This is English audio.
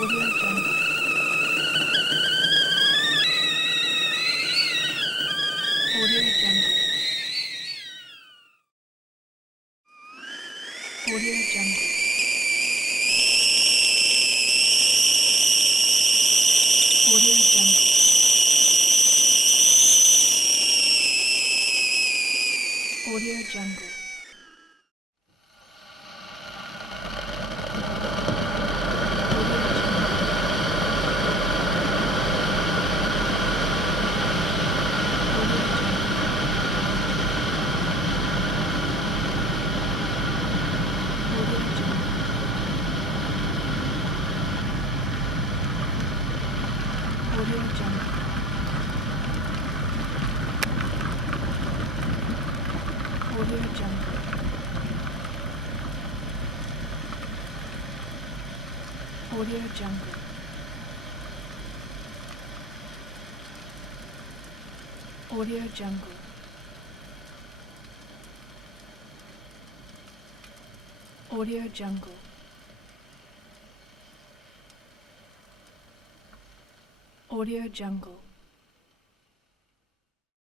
Audio Jungle. Audio Jungle. Audio Jungle. Audio Jungle. Audio Jungle. Audio Jungle. Audio Jungle. Audio Jungle. Audio Jungle. Audio Jungle. Audio Jungle.